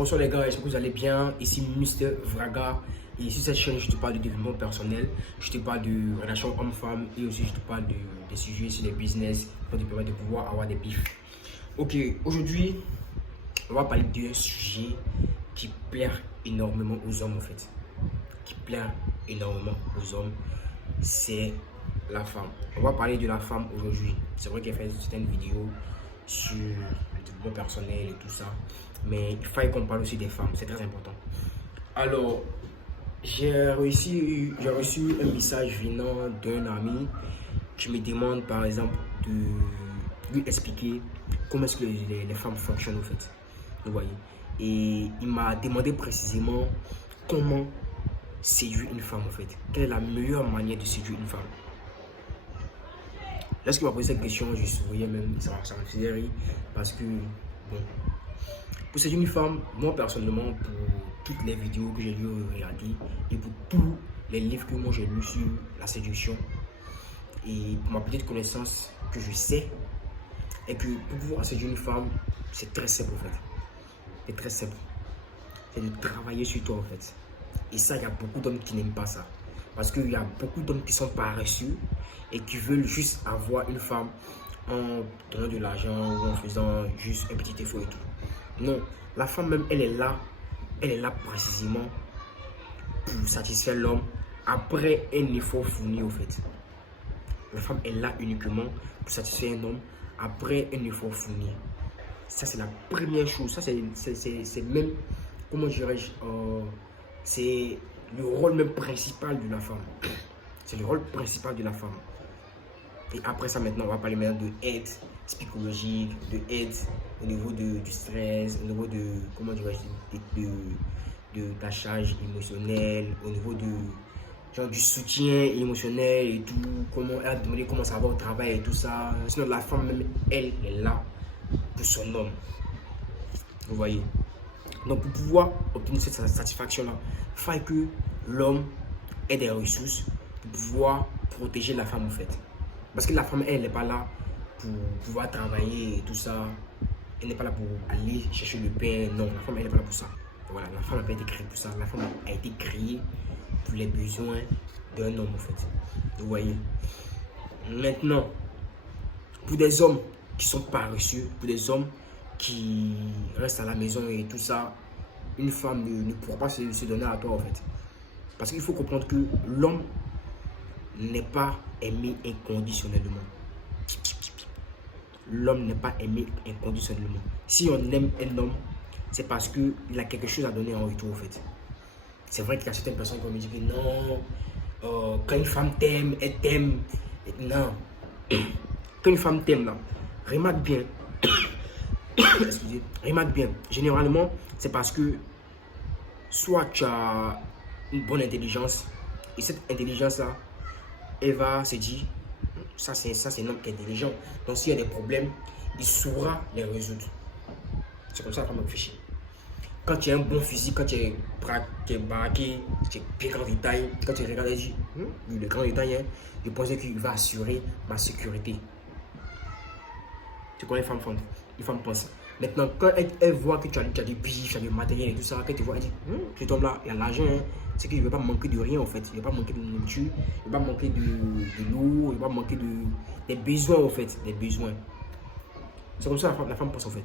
bonsoir les gars, j'espère que vous allez bien. Ici Mr Vraga et sur cette chaîne je te parle de développement personnel, je te parle de relations homme-femme et aussi je te parle des sujets sur les business pour te permettre de pouvoir avoir des bifs. Ok, aujourd'hui on va parler d'un sujet qui plaît énormément aux hommes en fait. Qui plaît énormément aux hommes, c'est la femme. On va parler de la femme aujourd'hui. C'est vrai qu'elle fait certaines vidéos sur le développement personnel et tout ça, mais il faut qu'on parle aussi des femmes, c'est très important. Alors, j'ai reçu un message venant d'un ami qui me demande par exemple de lui expliquer comment est-ce que les femmes fonctionnent en fait. Vous voyez. Et il m'a demandé précisément comment séduire une femme en fait. Quelle est la meilleure manière de séduire une femme? Lorsqu'il m'a posé cette question, je souriais même, ça me faisait rire parce que, bon, pour séduire une femme, moi personnellement, pour toutes les vidéos que j'ai lues regarder et pour tous les livres que moi j'ai lus sur la séduction et pour ma petite connaissance que je sais, et que pour pouvoir séduire une femme, c'est très simple en fait. C'est très simple. C'est de travailler sur toi en fait. Et ça, il y a beaucoup d'hommes qui n'aiment pas ça. Parce qu'il y a beaucoup d'hommes qui sont paresseux et qui veulent juste avoir une femme en donnant de l'argent ou en faisant juste un petit effort et tout. Non, la femme même, elle est là précisément pour satisfaire l'homme après un effort fourni au fait. La femme est là uniquement pour satisfaire un homme après un effort fourni. Ça, c'est la première chose. Ça, c'est même, comment dirais-je, c'est le rôle même principal de la femme. C'est le rôle principal de la femme. Et après ça, maintenant, on va parler maintenant de aide psychologique, de aide au niveau du stress, au niveau de, comment dirais-je, de ta charge émotionnelle, au niveau de, genre, du soutien émotionnel et tout, comment elle a demandé comment ça va au travail et tout ça. Sinon, la femme même, elle est là pour son homme. Vous voyez? Donc, pour pouvoir obtenir cette satisfaction-là, il faut que l'homme ait des ressources pour pouvoir protéger la femme, en fait. Parce que la femme, elle n'est pas là pour pouvoir travailler et tout ça. Elle n'est pas là pour aller chercher le pain. Non, la femme, elle n'est pas là pour ça. Voilà, la femme n'a pas été créée pour ça. La femme a été créée pour les besoins d'un homme, en fait. Vous voyez? Maintenant, pour des hommes qui sont paresseux, pour des hommes qui restent à la maison et tout ça, une femme ne pourra pas se donner à toi en fait. Parce qu'il faut comprendre que l'homme n'est pas aimé inconditionnellement. L'homme n'est pas aimé inconditionnellement. Si on aime un homme, c'est parce qu'il a quelque chose à donner en retour en fait. C'est vrai qu'il y a certaines personnes qui me disent que non, quand une femme t'aime, elle t'aime. Non. Quand une femme t'aime là, remarque bien. Excusez, remarque bien. Généralement, c'est parce que soit tu as une bonne intelligence et cette intelligence là, elle va se dire ça c'est un homme qui est intelligent. Donc s'il y a des problèmes, il saura les résoudre. C'est comme ça qu'on réfléchit. Quand tu as un bon physique, quand tu es baraqué, tu es bien grand détail, quand tu regardes, tu dis le grand détail, hein, je pense qu'il va assurer ma sécurité. Tu connais une femme pense. Maintenant, quand elle voit que tu as du bif, tu as du matériel et tout ça, quand tu vois, elle dit, cet homme-là, il a l'argent, hein, c'est qu'il ne va pas manquer de rien en fait. Il ne va pas manquer de nourriture, il ne va pas manquer de l'eau, il ne va pas manquer des besoins en fait, des besoins. C'est comme ça que la femme pense en fait.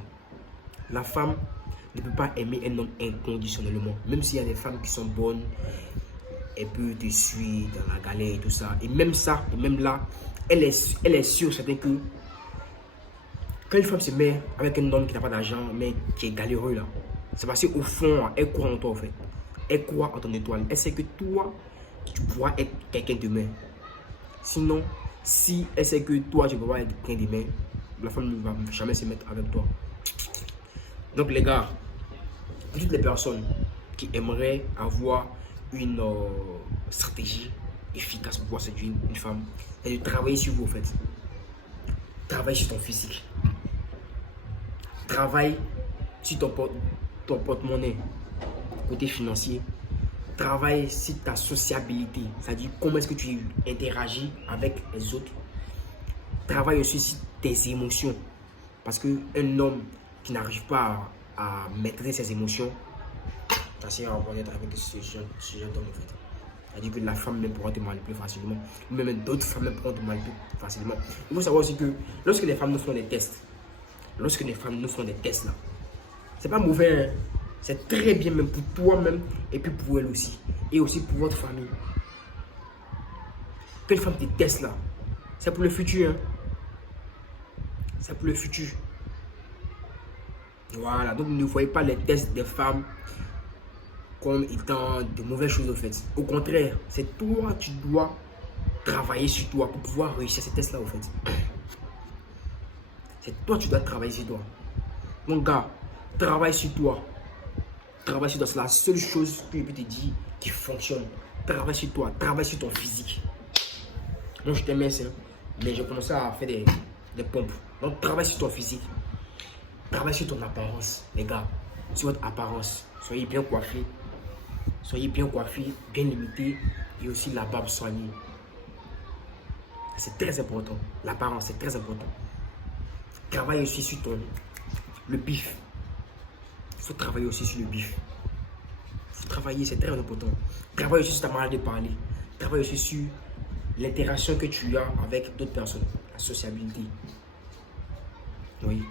La femme ne peut pas aimer un homme inconditionnellement. Même s'il y a des femmes qui sont bonnes, elle peut te suivre dans la galère et tout ça. Et même ça, et même là, elle est sûre, certaine que quand une femme se met avec un homme qui n'a pas d'argent, mais qui est galéreux là, c'est parce qu'au fond, elle croit en toi en fait. Elle croit en ton étoile. Elle sait que toi, tu pourras être quelqu'un demain. Sinon, si elle sait que toi, tu ne peux pas être quelqu'un demain, la femme ne va jamais se mettre avec toi. Donc les gars, pour toutes les personnes qui aimeraient avoir une stratégie efficace pour pouvoir séduire une femme, c'est de travailler sur vous en fait. Travaille sur ton physique. Travaille sur ton porte-monnaie, côté financier. Travaille sur ta sociabilité, c'est-à-dire comment est-ce que tu interagis avec les autres. Travaille aussi sur tes émotions. Parce qu'un homme qui n'arrive pas à maîtriser ses émotions, ta sœur va pouvoir être avec ce jeune homme en fait. C'est-à-dire que la femme même pourra te manipuler facilement, ou même d'autres femmes même pourront te manipuler facilement. Il faut savoir aussi que lorsque les femmes nous font des tests, là, c'est pas mauvais, hein? C'est très bien même pour toi-même et puis pour elle aussi. Et aussi pour votre famille. Que les femmes te testent là, c'est pour le futur. Hein? C'est pour le futur. Voilà, donc ne voyez pas les tests des femmes comme étant de mauvaises choses en fait. Au contraire, c'est toi, tu dois travailler sur toi pour pouvoir réussir ces tests là en fait. C'est toi, tu dois travailler sur toi. Mon gars, travaille sur toi. Travaille sur toi, c'est la seule chose que je peux te dire qui fonctionne. Travaille sur toi, travaille sur ton physique. Moi, je t'aime mince, hein, mais j'ai commencé à faire des pompes. Donc, travaille sur ton physique. Travaille sur ton apparence, les gars. Sur votre apparence. Soyez bien coiffés. Soyez bien coiffés, bien limités. Et aussi la barbe soignée. C'est très important. L'apparence, c'est très important. Travaille aussi sur le bif. Il faut travailler aussi sur le bif. Il faut travailler, c'est très important. Travaille aussi sur ta manière de parler. Travaille aussi sur l'interaction que tu as avec d'autres personnes. La sociabilité. Oui.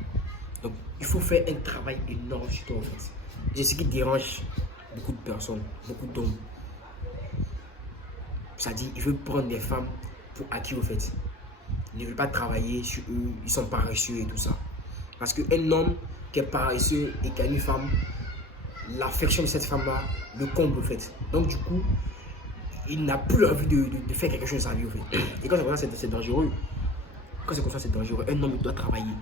Donc, il faut faire un travail énorme sur toi en fait. C'est ce qui dérange beaucoup de personnes, beaucoup d'hommes. C'est-à-dire, ils veulent prendre des femmes pour acquis en fait. Ils ne veulent pas travailler sur eux, ils sont paresseux et tout ça. Parce qu'un homme qui est paresseux et qui a une femme, l'affection de cette femme-là le comble en fait. Donc du coup, il n'a plus envie de faire quelque chose de sa vie en fait. Et quand c'est comme ça, c'est dangereux. Quand c'est comme ça, c'est dangereux. Un homme, il doit travailler.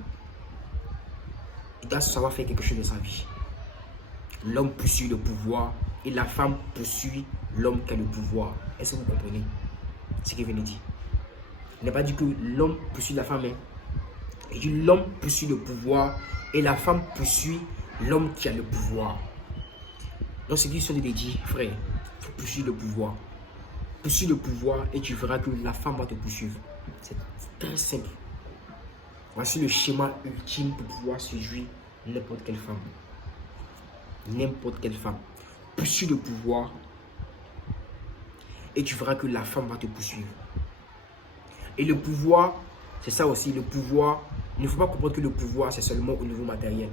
Il doit savoir faire quelque chose de sa vie. L'homme poursuit le pouvoir et la femme poursuit l'homme qui a le pouvoir. Est-ce que vous comprenez ce qu'il vient de dire? Il n'a pas dit que l'homme poursuit la femme. Hein. Il dit l'homme poursuit le pouvoir et la femme poursuit l'homme qui a le pouvoir. Donc c'est qu'ils sont dit, frère, il faut poursuivre le pouvoir. Poursuis le pouvoir et tu verras que la femme va te poursuivre. C'est très simple. Voici le schéma ultime pour pouvoir séduire n'importe quelle femme. N'importe quelle femme. Poursuis le pouvoir et tu verras que la femme va te poursuivre. Et le pouvoir, c'est ça aussi, le pouvoir. Il ne faut pas comprendre que le pouvoir, c'est seulement au niveau matériel.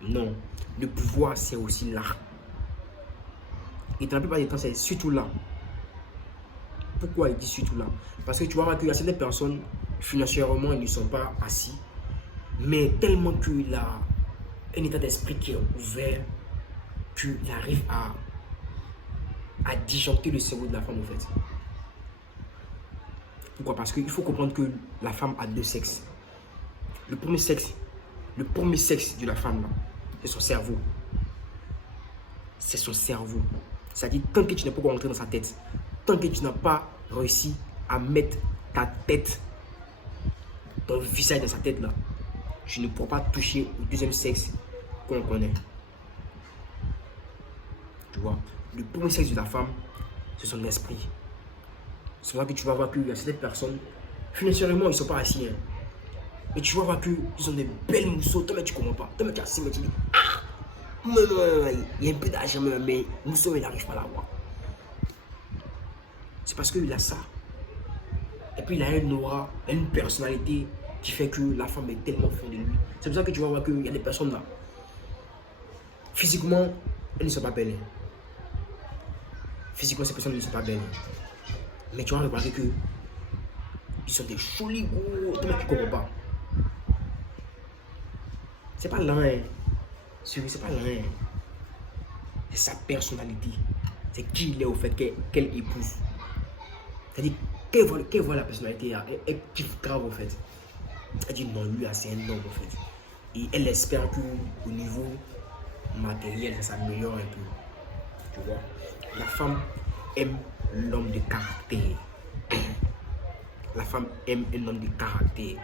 Non, le pouvoir, c'est aussi là. Et dans la plupart des temps, c'est surtout là. Pourquoi il dit surtout là? Parce que tu vois qu'il y a certaines personnes, financièrement, ils ne sont pas assis. Mais tellement qu'il a un état d'esprit qui est ouvert, qu'il arrive à disjoncter le cerveau de la femme, en fait. Pourquoi? Parce qu'il faut comprendre que la femme a deux sexes. Le premier sexe de la femme, c'est son cerveau. C'est son cerveau. C'est-à-dire, tant que tu n'es pas rentré dans sa tête, tant que tu n'as pas réussi à mettre ta tête, ton visage dans sa tête là, tu ne pourras pas toucher au deuxième sexe qu'on connaît. Tu vois, le premier sexe de la femme, c'est son esprit. C'est vrai que tu vas voir qu'il y a certaines personnes, financièrement, ils ne sont pas assis. Hein. Mais tu vas voir qu'ils ont des belles mousseaux. Toi, mais tu ne comprends pas. Toi, mais tu es assis, mais tu dis, ah, il y a un peu d'argent, mais mousseau, il n'arrive pas à l'avoir. C'est parce qu'il a ça. Et puis, il a une aura, une personnalité qui fait que la femme est tellement fond de lui. C'est pour ça que tu vas voir qu'il y a des personnes là. Physiquement, elles ne sont pas belles. Physiquement, ces personnes ne sont pas belles. Mais tu vas remarquer que ils sont des jolis gros. Toi, mais tu ne comprends pas. C'est pas l'un. C'est pas l'un. C'est sa personnalité. C'est qui il est au fait qu'elle épouse. C'est-à-dire qu'elle voit la personnalité, elle kiffe grave en fait. Elle dit non, lui c'est un homme en fait. Et elle espère qu'au niveau matériel, ça s'améliore un peu. Tu vois, la femme aime l'homme de caractère. La femme aime un homme de caractère.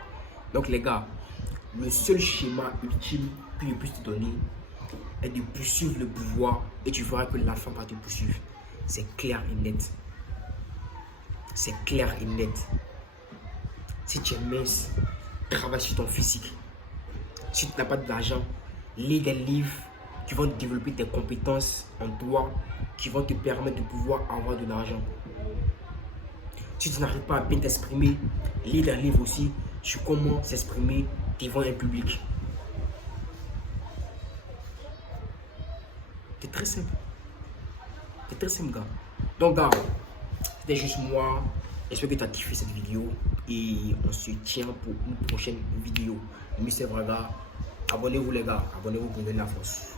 Donc les gars, le seul schéma ultime que je puisse te donner est de poursuivre le pouvoir et tu verras que la femme va te poursuivre. C'est clair et net. C'est clair et net. Si tu es mince, travaille sur ton physique. Si tu n'as pas d'argent, lis des livres qui vont développer tes compétences en toi, qui vont te permettre de pouvoir avoir de l'argent. Si tu n'arrives pas à bien t'exprimer, lis des livres aussi sur comment s'exprimer devant un public. C'est très simple. C'est très simple, gars. Donc, gars, c'était juste moi. J'espère que tu as kiffé cette vidéo. Et on se tient pour une prochaine vidéo. Mister Braga, abonnez-vous les gars. Abonnez-vous pour donner la force.